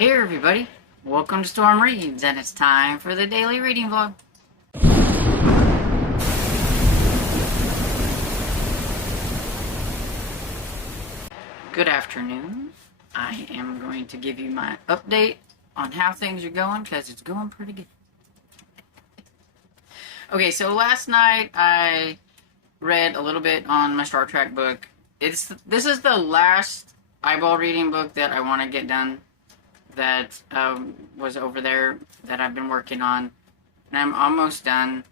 Hey everybody, welcome to Storm Reads, and it's time for the daily reading vlog. Good afternoon. I am going to give you my update on how things are going, because it's going pretty good. Okay, so last night I read a little bit on my Star Trek book. This is the last eyeball reading book that I want to get done that was over there that I've been working on, and I'm almost done.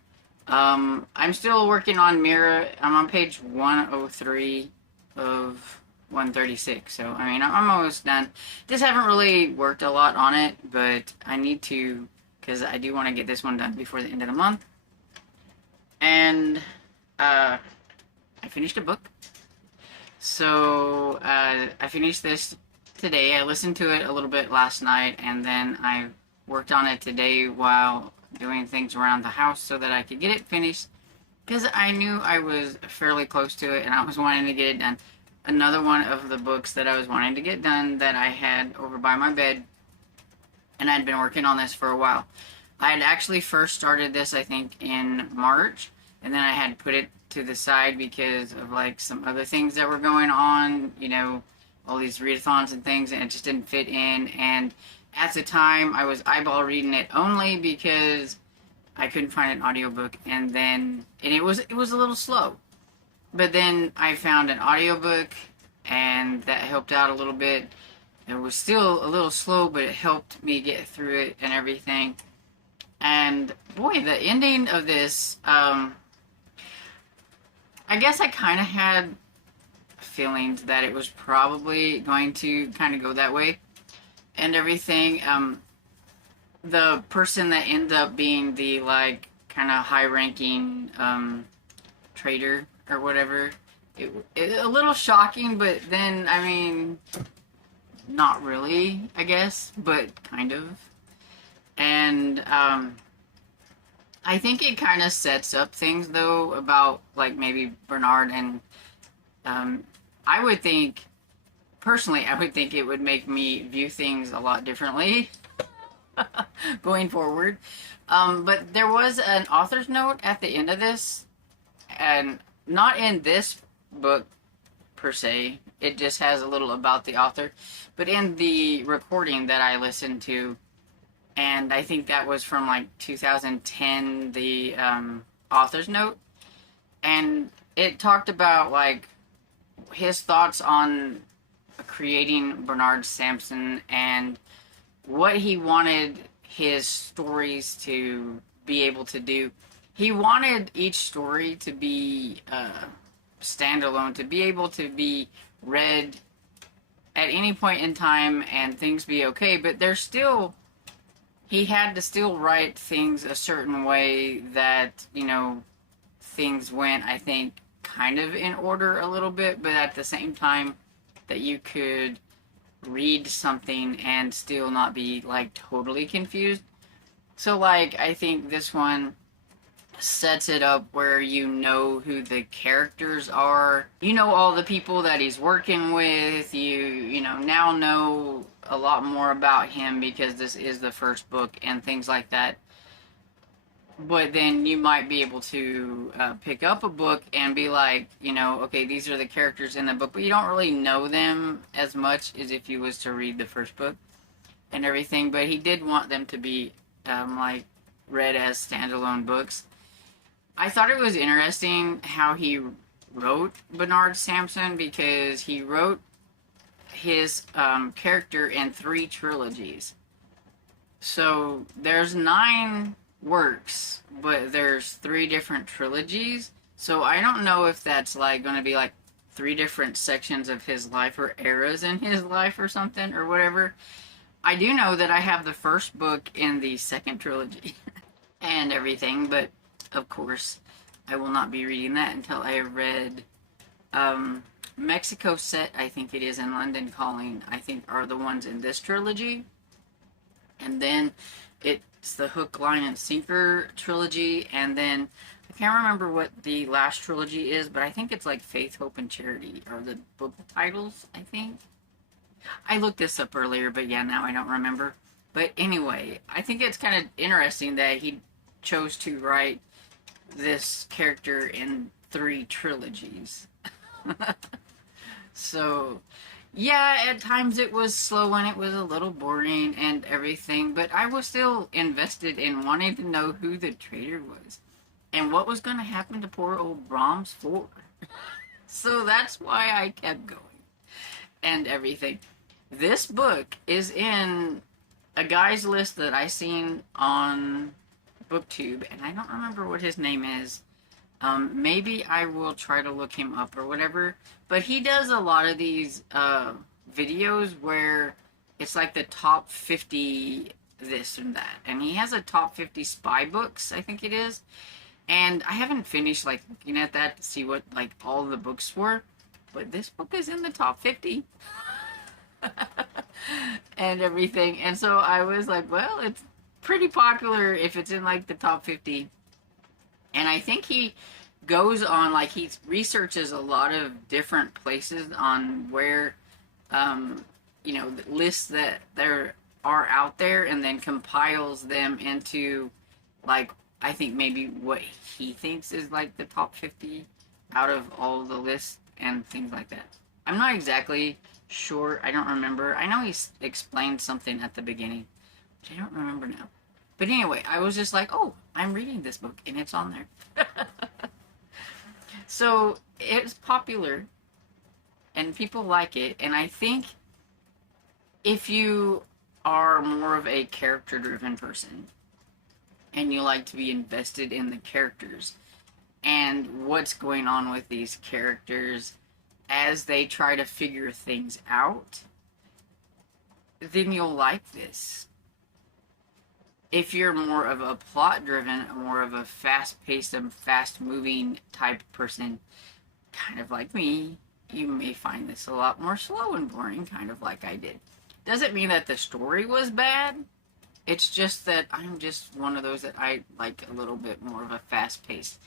I'm still working on Mira. I'm on page 103 of 136, so I mean I'm almost done. Just haven't really worked a lot on it, but I need to, because I do want to get this one done before the end of the month. And I finished a book. So I finished this today. I listened to it a little bit last night, and then I worked on it today while doing things around the house so that I could get it finished, because I knew I was fairly close to it and I was wanting to get it done. Another one of the books that I was wanting to get done that I had over by my bed, and I'd been working on this for a while. I had actually first started this, I think, in March, and then I had put it to the side because of like some other things that were going on, you know, all these readathons and things, and it just didn't fit in. And at the time I was eyeball reading it only because I couldn't find an audiobook, and it was a little slow. But then I found an audiobook, and that helped out a little bit. It was still a little slow, but it helped me get through it and everything. And boy, the ending of this, I guess I kind of had feelings that it was probably going to kind of go that way and everything. The person that ended up being the like kind of high-ranking trader or whatever, it a little shocking, but then I mean, not really, I guess, but kind of. And I think it kind of sets up things, though, about like maybe Bernard, and I would think, personally, I would think it would make me view things a lot differently going forward. But there was an author's note at the end of this, and not in this book per se. It just has a little about the author, but in the recording that I listened to, and I think that was from like 2010, the author's note, and it talked about like his thoughts on creating Bernard Sampson and what he wanted his stories to be able to do. He wanted each story to be standalone, to be able to be read at any point in time and things be okay, but there's still, he had to still write things a certain way that, you know, things went, I think, kind of in order a little bit, but at the same time that you could read something and still not be like totally confused. So like, I think this one sets it up where you know who the characters are, you know all the people that he's working with, you know now know a lot more about him because this is the first book and things like that. But then you might be able to pick up a book and be like, you know, okay, these are the characters in the book, but you don't really know them as much as if you was to read the first book and everything. But he did want them to be like read as standalone books. I thought it was interesting how he wrote Bernard Sampson, because he wrote his character in 3 trilogies. So there's 9 works, but there's 3 different trilogies. So I don't know if that's like going to be like 3 different sections of his life or eras in his life or something or whatever. I do know that I have the first book in the 2nd trilogy and everything, but of course I will not be reading that until I read Mexico Set, I think it is, in London Calling, I think are the ones in this trilogy. And then it's the Hook, Line, and Sinker trilogy, and then I can't remember what the last trilogy is, but I think it's like Faith, Hope, and Charity are the book titles, I think. I looked this up earlier, but yeah, now I don't remember. But anyway, I think it's kind of interesting that he chose to write this character in 3 trilogies. So, yeah, at times it was slow and it was a little boring and everything, but I was still invested in wanting to know who the traitor was and what was going to happen to poor old Brahms 4. So that's why I kept going and everything. This book is in a guy's list that I seen on BookTube, and I don't remember what his name is. Maybe I will try to look him up or whatever. But he does a lot of these videos where it's like the top 50 this and that. And he has a top 50 spy books, I think it is. And I haven't finished like looking at that to see what like all the books were. But this book is in the top 50. And everything. And so I was like, well, it's pretty popular if it's in like the top 50. And I think he goes on, like, he researches a lot of different places on where, you know, lists that there are out there, and then compiles them into, like, I think maybe what he thinks is, like, the top 50 out of all the lists and things like that. I'm not exactly sure. I don't remember. I know he explained something at the beginning, which I don't remember now. But anyway, I was just like, oh, I'm reading this book, and it's on there. So, it's popular, and people like it, and I think if you are more of a character-driven person, and you like to be invested in the characters, and what's going on with these characters as they try to figure things out, then you'll like this. If you're more of a plot-driven, more of a fast-paced and fast-moving type person, kind of like me, you may find this a lot more slow and boring, kind of like I did. Doesn't mean that the story was bad. It's just that I'm just one of those that I like a little bit more of a fast-paced.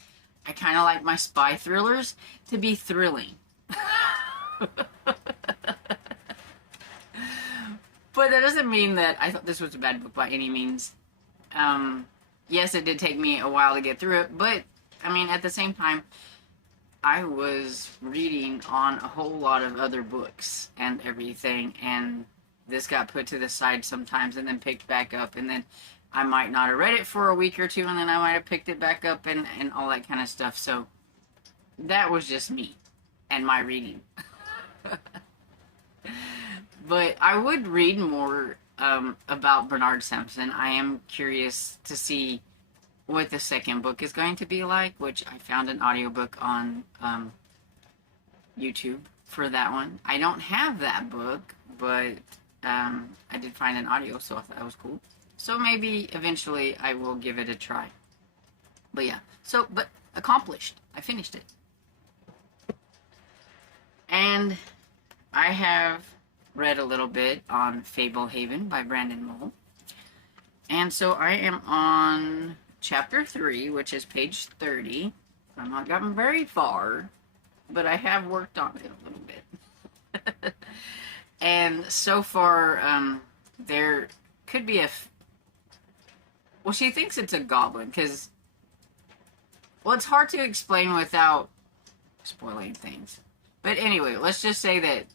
I kind of like my spy thrillers to be thrilling. But that doesn't mean that I thought this was a bad book by any means. Yes, it did take me a while to get through it, but, I mean, at the same time, I was reading on a whole lot of other books and everything, and this got put to the side sometimes and then picked back up, and then I might not have read it for a week or two, and then I might have picked it back up and all that kind of stuff, so that was just me and my reading. But I would read more about Bernard Simpson. I am curious to see what the second book is going to be like, which I found an audiobook on YouTube for that one. I don't have that book, but I did find an audio, so I thought that was cool. So maybe eventually I will give it a try. But yeah, so, but accomplished. I finished it. And I have read a little bit on Fable Haven by Brandon Mull. And so I am on chapter 3, which is page 30. I've not gotten very far, but I have worked on it a little bit. And so far, there could be well, she thinks it's a goblin, because, well, it's hard to explain without spoiling things. But anyway, let's just say that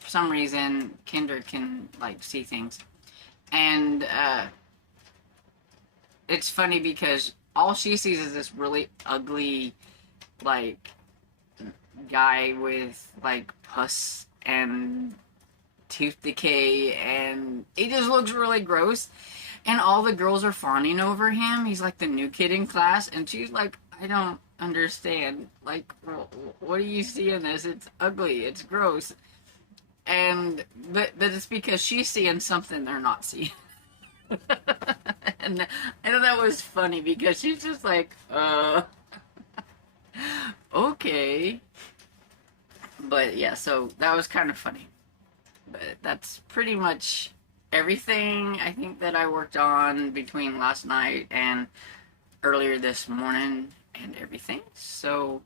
for some reason, Kendra can, like, see things. And, it's funny because all she sees is this really ugly, like, guy with, like, pus and tooth decay, and he just looks really gross. And all the girls are fawning over him. He's, like, the new kid in class, and she's like, I don't understand. Like, what do you see in this? It's ugly. It's gross. And, but it's because she's seeing something they're not seeing. And I thought that was funny because she's just like, okay. But yeah, so that was kind of funny. But that's pretty much everything I think that I worked on between last night and earlier this morning and everything. So,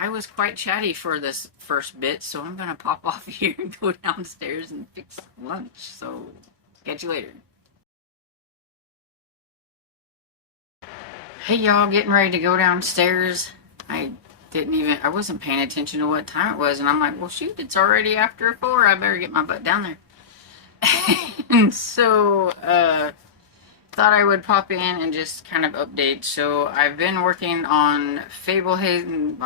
I was quite chatty for this first bit, so I'm gonna pop off here and go downstairs and fix lunch. So, catch you later. Hey y'all, getting ready to go downstairs. I wasn't paying attention to what time it was, and I'm like, well shoot, it's already after 4, I better get my butt down there. And so, thought I would pop in and just kind of update. So I've been working on Fable Haven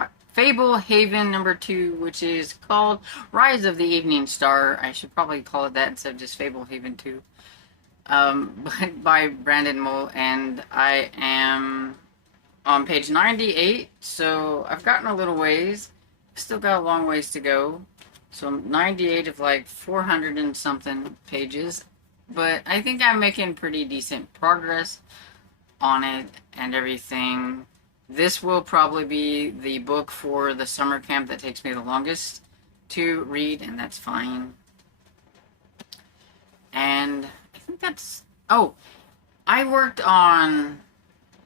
number 2, which is called Rise of the Evening Star. I should probably call it that instead of just Fable Haven 2. By Brandon Mull, and I am on page 98, so I've gotten a little ways. Still got a long ways to go. So I'm 98 of like 400 and something pages. But I think I'm making pretty decent progress on it and everything. This will probably be the book for the summer camp that takes me the longest to read, and that's fine. And I think that's... Oh, I worked on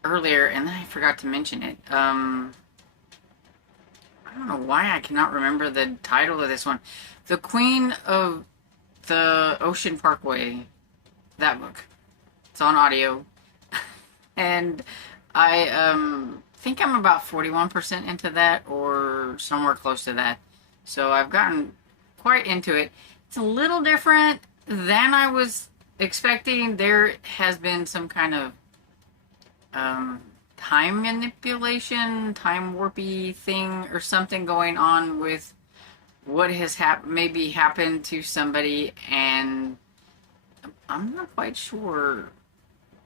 earlier, and then I forgot to mention it. I don't know why I cannot remember the title of this one. The Queen of the Ocean Parkway. That book. It's on audio. And I think I'm about 41% into that, or somewhere close to that. So I've gotten quite into it. It's a little different than I was expecting. There has been some kind of time manipulation, time warpy thing or something going on with what has maybe happened to somebody, and I'm not quite sure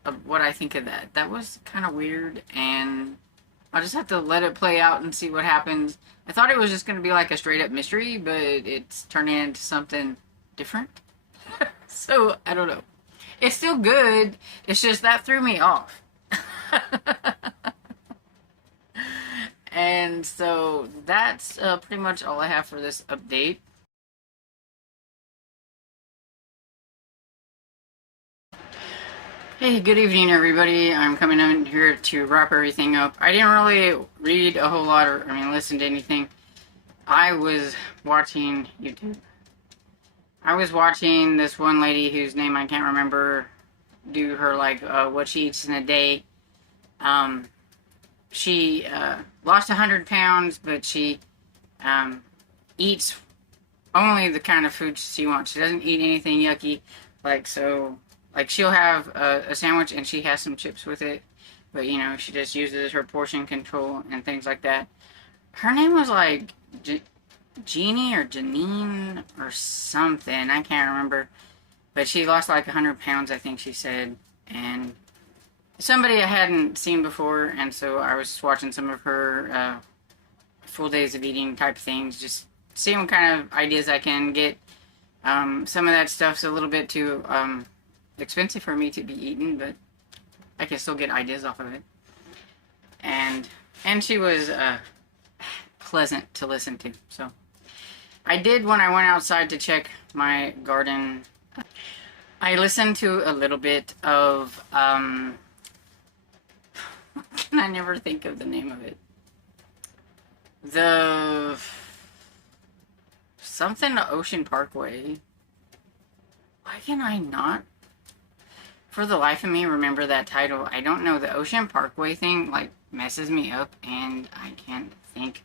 of what I think of that. That was kind of weird, and I'll just have to let it play out and see what happens. I thought it was just going to be like a straight up mystery, but it's turning into something different. So, I don't know. It's still good. It's just that threw me off. And so that's pretty much all I have for this update. Hey, good evening everybody. I'm coming in here to wrap everything up. I didn't really read a whole lot or, listen to anything. I was watching YouTube. I was watching this one lady whose name I can't remember do her, like, what she eats in a day. She lost 100 pounds, but she eats only the kind of food she wants. She doesn't eat anything yucky. Like, so, like, she'll have a sandwich and she has some chips with it. But, you know, she just uses her portion control and things like that. Her name was, like, Jeannie or Janine or something. I can't remember. But she lost, like, 100 pounds, I think she said. And somebody I hadn't seen before, and so I was just watching some of her full days of eating type things, just seeing what kind of ideas I can get. Some of that stuff's a little bit too expensive for me to be eaten, but I can still get ideas off of it. And she was pleasant to listen to. So I did, when I went outside to check my garden, I listened to a little bit of can I never think of the name of it? The something Ocean Parkway. Why can I not, for the life of me, remember that title? I don't know. The Ocean Parkway thing, like, messes me up, and I can't think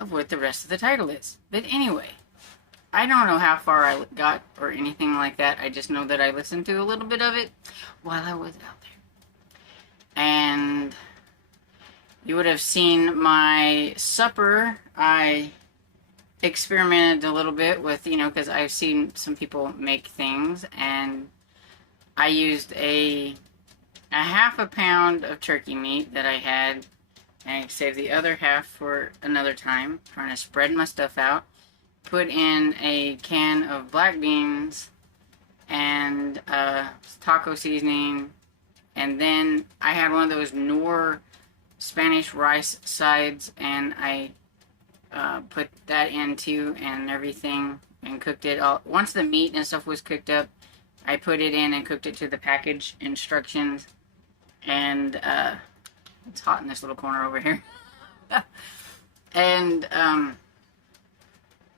of what the rest of the title is. But anyway, I don't know how far I got or anything like that. I just know that I listened to a little bit of it while I was out there. And you would have seen my supper. I experimented a little bit with, you know, because I've seen some people make things, and I used a half a pound of turkey meat that I had, and I saved the other half for another time, trying to spread my stuff out. Put in a can of black beans and taco seasoning. And then I had one of those Knorr Spanish rice sides, and I put that in too and everything, and cooked it all. Once the meat and stuff was cooked up, I put it in and cooked it to the package instructions. And it's hot in this little corner over here. And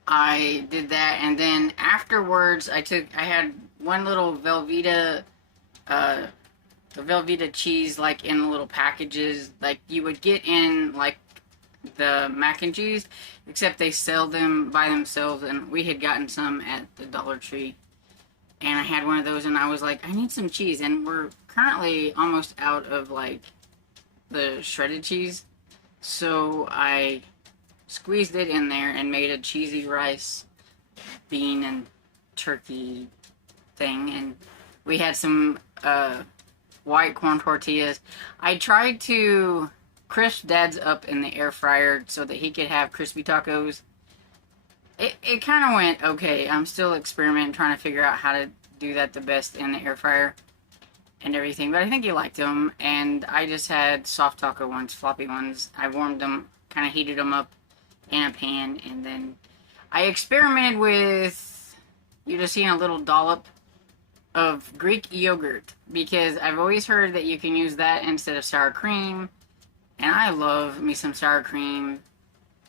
I did that, and then afterwards I had one little Velveeta, the Velveeta cheese, like in little packages, like you would get in like the mac and cheese, except they sell them by themselves, and we had gotten some at the Dollar Tree, and I had one of those, and I was like, I need some cheese, and we're currently almost out of like the shredded cheese, so I squeezed it in there and made a cheesy rice, bean, and turkey thing, and we had some white corn tortillas. I tried to crisp Dad's up in the air fryer so that he could have crispy tacos. It kind of went okay. I'm still experimenting, trying to figure out how to do that the best in the air fryer and everything, but I think he liked them, and I just had soft taco ones, floppy ones. I warmed them, kind of heated them up in a pan, and then I experimented with, you just seen a little dollop of Greek yogurt, because I've always heard that you can use that instead of sour cream, and I love me some sour cream,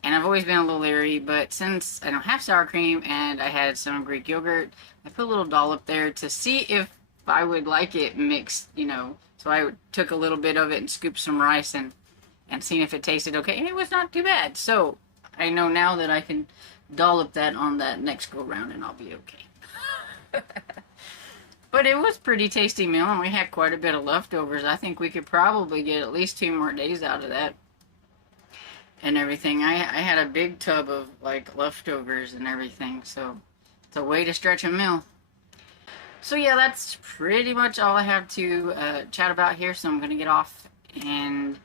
and I've always been a little leery, but since I don't have sour cream and I had some Greek yogurt, I put a little dollop there to see if I would like it mixed, you know. So I took a little bit of it and scooped some rice and seen if it tasted okay, and it was not too bad. So I know now that I can dollop that on that next go round and I'll be okay. But it was pretty tasty meal, and we had quite a bit of leftovers. I think we could probably get at least 2 more days out of that and everything. I had a big tub of like leftovers and everything, so it's a way to stretch a meal. So yeah, that's pretty much all I have to chat about here, so I'm going to get off, and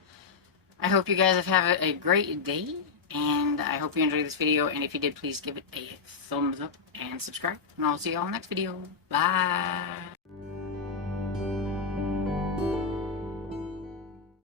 I hope you guys have a great day, and I hope you enjoyed this video, and if you did, please give it a thumbs up and subscribe, and I'll see you all next video. Bye!